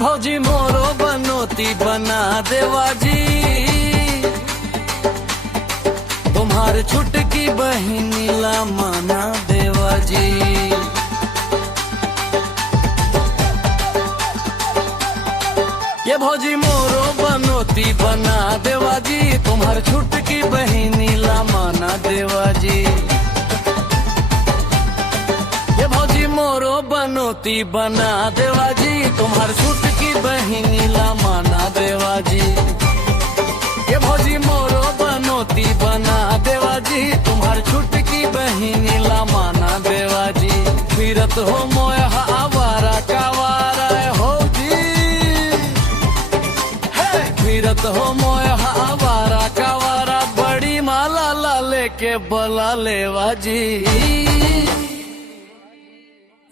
भौजी मोरो बनोती बना देवा जी, तुम्हारे छुटकी बहिनी ला माना देवा जी। ये भौजी मोरो बनोती बना देवा जी, तुम्हारे छुटकी बहिनी ला माना देवा जी। ये भौजी मोरो बनोती बना देवा जी, तुम्हारे छुटकी बहिनी ला माना देवा जी। ये भौजी मोरो बनोती बना देवा जी, तुम्हारे छुटकी बहिनी ला माना देवा जी। फिरत हो मोया आवारा कावारा हो जी, फिरत हो मोया आवारा कावारा, बड़ी माला ला लेके बला लेवा जी।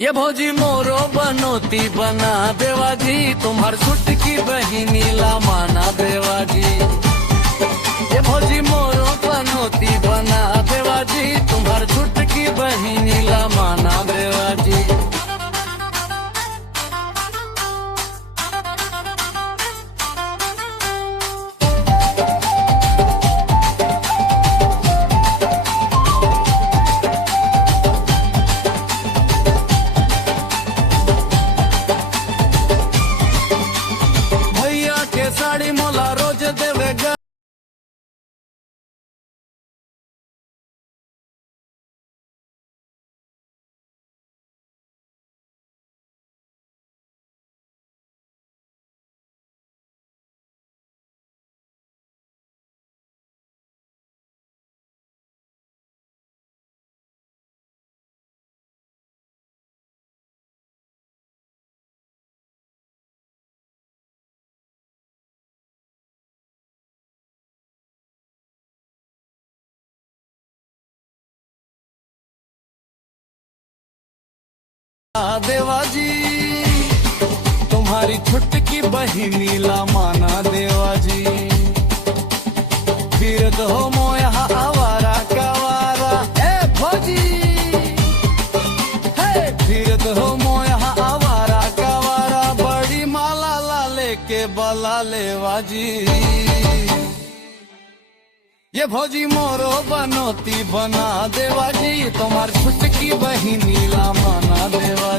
ये भौजी मोरो बनोती बना देवा जी, तुम्हार छुटकी बहिनी ला माना देवा जी। ये भौजी मोरो बनोती बना देवा जी, तुम्हार छुटकी बहिनी ला माना देवा जी। साड़ी मोला रोज देवेगा, देवा जी तुम्हारी छुटकी बहिनी ला माना देवा जी। फिरत हो मोया आवारा कावारा ए भौजी, फिरत हो मोया आवारा कावारा, बड़ी माला ला लेके बला लेवा जी। ये भौजी मोरो बनोती बना देवा जी, तुम्हारी छुटकी बहिनी ला माना देवा